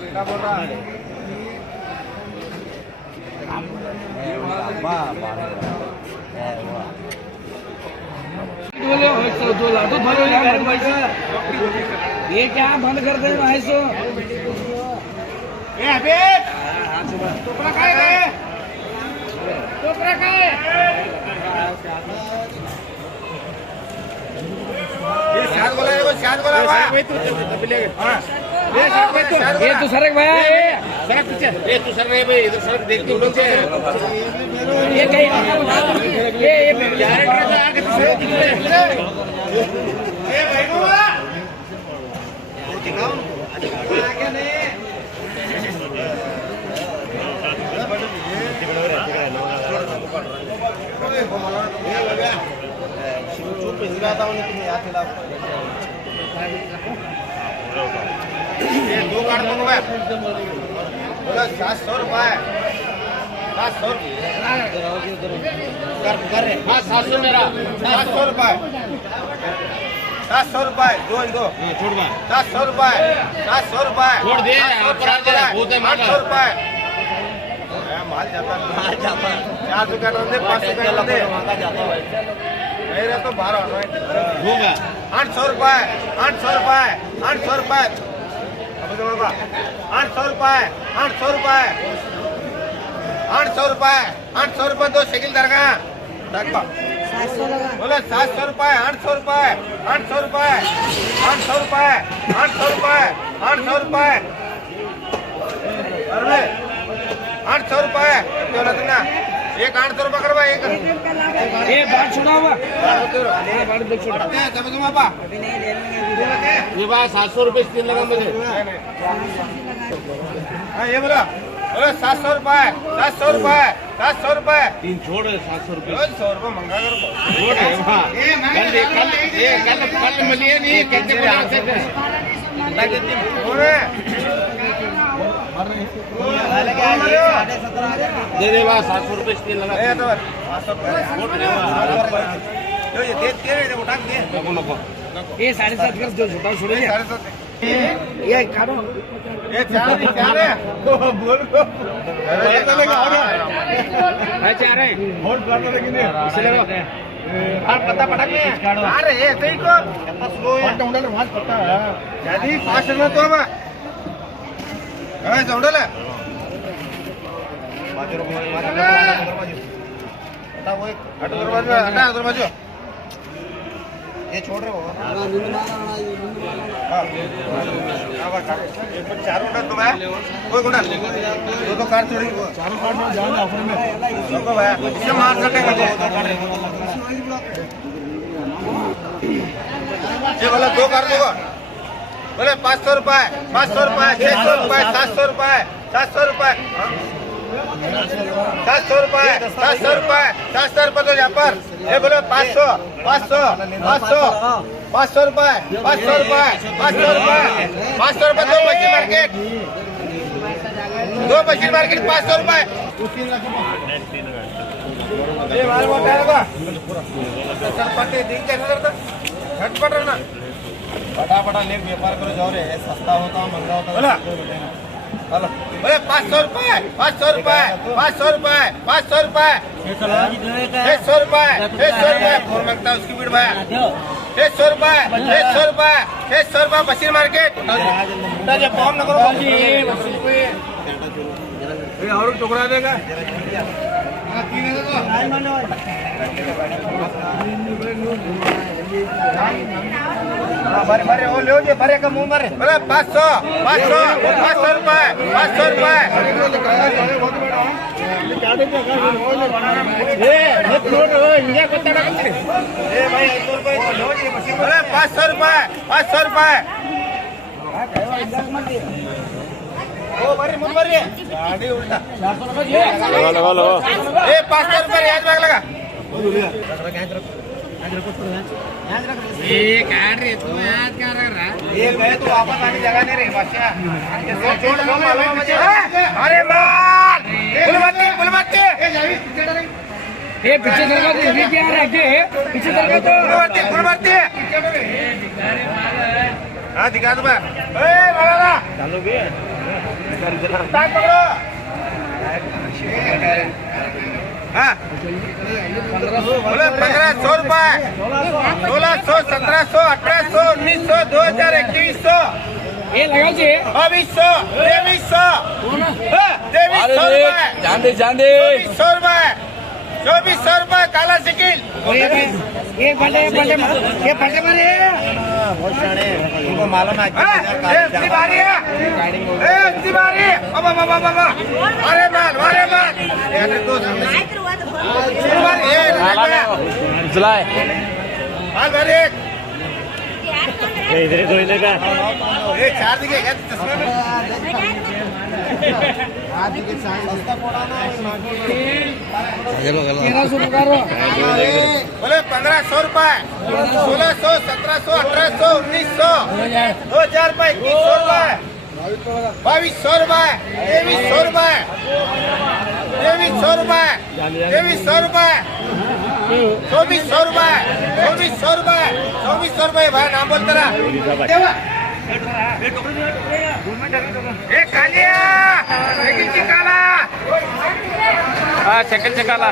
बेटा बोल रहा है ये क्या बंद कर दे भाई सो ये तो सरक भैया ये तू सर नहीं भाई इधर सड़क देख के उधर से ये कहीं ये आगे भाई बाबा दिखाओ आगे नहीं ये दो कार्ड दोनों है बोला 700 रुपए 700 कर रहे हाँ 700 मेरा 700 रुपए 700 रुपए दो छोड़ 700 रुपए 700 रुपए छोड़ दे 800 रुपए माल जाता 400 का दे 500 का दे नहीं रहे तो 12 होगा 800 रुपए 800 रुपए 800 रुपए 800 रुपए 800 रुपए 800 रुपए 800 रुपए दो शकील दरगाह बोले 700 रुपए 800 रुपए 800 रुपए 800 रुपए 800 रुपए 800 रुपए अरे 800 रुपए क्यों ना एक 800 रुपए करवा एक ये बात छुड़ा हुआ ये बात 700 रुपए स्टील लगा मुझे हाँ ये बोला 700 रुपए 700 रुपए 700 रुपए तीन छोड़ 700 रुपए 100 रुपए मंगा कर छोड़ कल मिलिए नहीं कितने दे दे बा 700 रुपए स्टील लगा ये दे के उठा के नको ये 7.5 कर दो छोटा छोड़ ये खाओ ये चार है बोल को है चार है और प्लान लेकिन इसलिए पता पटक में अरे ये सही को स्लो है उंडल माल पता है यदि फास्ट में तो बा है उंडल बाजू हटा वो हटा दरवाजा ये छोड़ रहे हो चारों उड़न तो भाई कोई उड़न दो कार छोड़ी चारों कार में जान ऑफर में रुको भाई इससे मार सकेंगे ये वाला दो कार दो बोले 500 रुपए 500 रुपए 600 रुपए 700 रुपए 700 रुपए 700 रुपए 700 रुपए 700 रुपए तो यहाँ पर ये बोले 500 500 500 500 रुपए 500 रुपए 500 रुपए 500 रुपए दो मशीन मार्केट 500 रुपए ये माल मोटा लगा सरपंच दिन कैसे करता झटपट रहना फटाफटा ले व्यापार करो जाओ रे सस्ता होता महंगा होता बोला बोले 500 रुपए 500 रुपए 500 रुपए 500 रुपए 600 रुपए 600 रुपए फोन मांगता उसकी भीड़ भाई 600 रुपए 600 रुपए 600 रुपए बशीर मार्केट फॉर्म न करो और टुकड़ा देगा भरे भरे वो ले भरे का मुंह भरे 500 500 500 रुपए 500 रुपए 500 रुपए 500 रुपए ओ भरे मुंह भरे गाड़ी उल्टा लगा 500 रुपए याद बैग लगा ये काट रहे तू याद क्या रख रहा ये गए तो वापस आने जगह नहीं रही बच्चा छोड़ दो मालूम मुझे अरे मार गुलमती ये पीछे सरका तो ये क्या रह गए पीछे सरका तो गुलमती हाँ दिखा दो मैं चालू भी टाइम पकड़ो हाँ बोले 1500 रुपए 1600 1700 1800 1900 2000 2100 એ લગાવ છે 2200 2300 2300 रुपए जान दे 2400 रुपए 2400 रुपए काला सिकिल એ ભલે મારે उनको मालूम है इसकी बारी है इसकी बारी बाबा बाबा बाबा अरे माल अरे तो चलाए माल भरे इधर कोई लगा ये चार दिखे क्या चश्मे में એના શું કરો बोले 1500 रुपए 1600 1700 1800 1900 2000 रुपए 2100 रुपए 2200 रुपए 2300 रुपए 2300 रुपए 2300 रुपए 2400 रुपए 2400 रुपए 2400 रुपए भाई नाम बोल तेरा कालिया साइकिल काला हाँ सेकंड से काला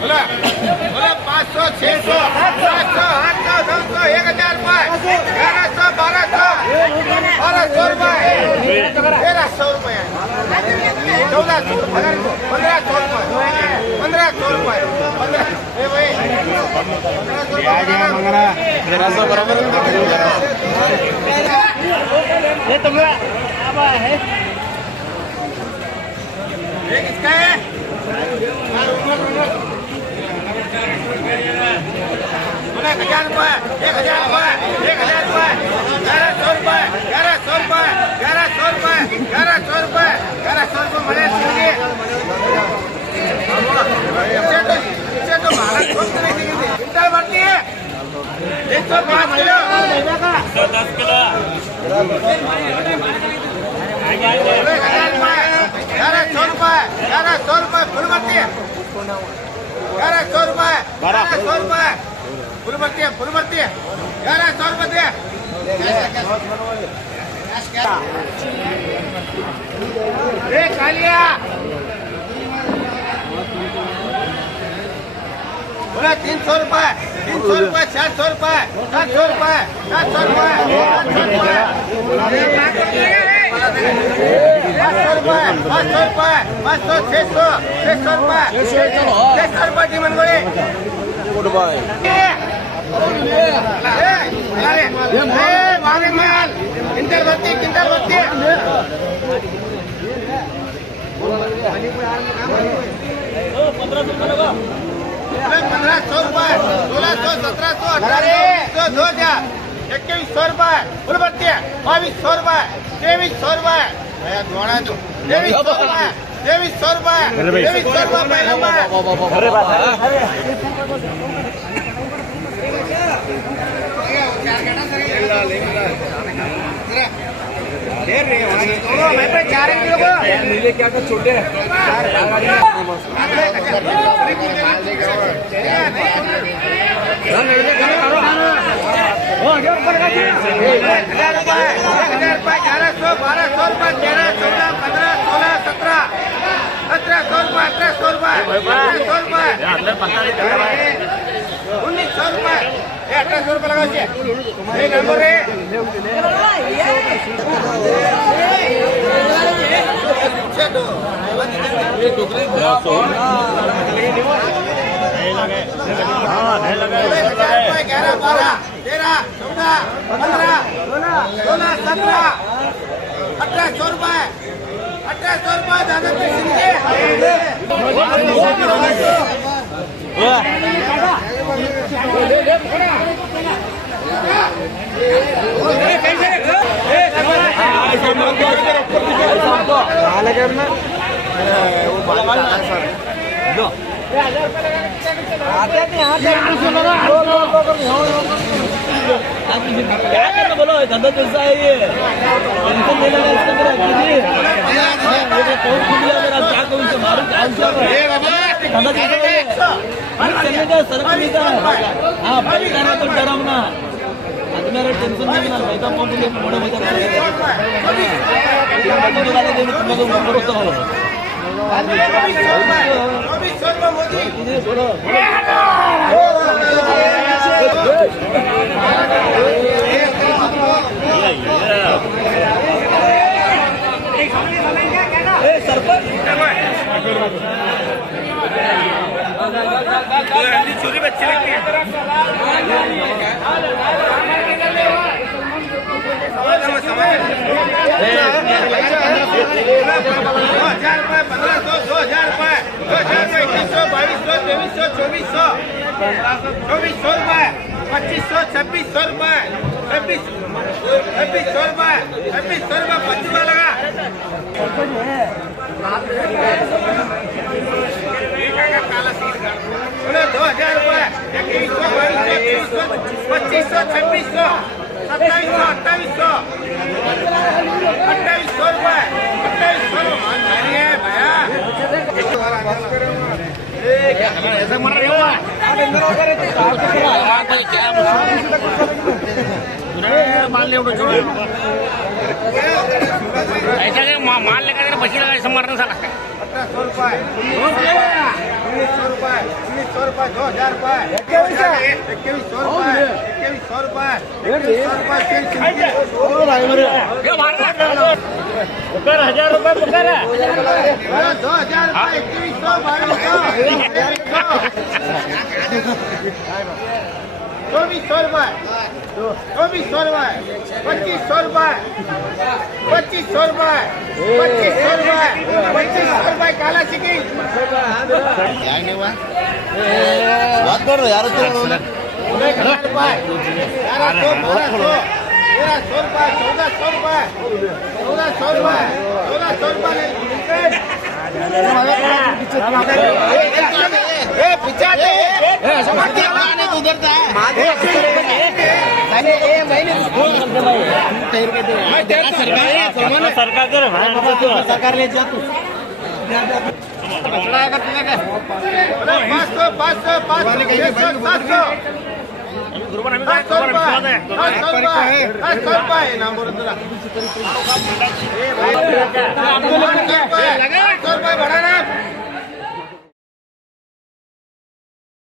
बोला बोला 500 600 700 800 900 1000 रुपए 1100 1200 रुपए 1300 रुपए 1400 रुपए 1500 रुपए 1500 रुपए 1500 बराबर એ તમે ये किसका है बोला 1000 रुपए 1000 रुपए 1000 रुपए 1100 रुपए 1100 रुपए 1100 रुपए 1100 रुपए 1100 रुपए मिले सीधे इसे तो महाराज ठोक नहीं देंगे चिंता बढ़ती है 105 किलो 10 किलो 1100 रुपए 1100 रुपए फुल भरती है 1100 रुपए 1100 रुपए फुल भरती है 1100 रुपए दे कालिया बोला 300 रुपए 400 रुपए 700 रुपए 700 रुपए 500 रुपए 600 रुपए जीवन बोले माल किंटल भर्ती 1500 रुपए 1600 1700 1800 2000 2100 रुपए फुल भर्ती है 2200 रुपए 2300 रुपए 2300 रुपए 2300 रुपए 2300 रुपए पहले नीले क्या कर छोटे बोलो धंधा कैसा है ये टेंशन नहीं लेना इसका मेरा क्या कहूँ मारू चोरी बच्ची लगती है। ₹2500 ₹2600 ₹2500 लगा। काला सीट का 2000 रुपए, 2100 2200 2500 2600 2700 2800 2800 रुपए 2800 है भैया। ऐसा मर रही हुआ मान ले ऐसा माल लेकर बची लगा ऐसा मरने साला। 1700 रुपए 1900 रुपए 1900 रुपए 2000 रुपए 2100 रुपए 2100 रुपए 1000 रुपए पुकार 2000 रुपए 2100 2200 रुपए 2400 रुपए 2500 रुपए 2500 रुपए 2500 रुपए 2500 रुपए काला चिकी बात कर रहे यार 1000 रुपए 1100 1200 1300 रुपए 1400 रुपए 1400 रुपए 1400 रुपए पिछा दे सरकार ले जा तू 500 500 500 700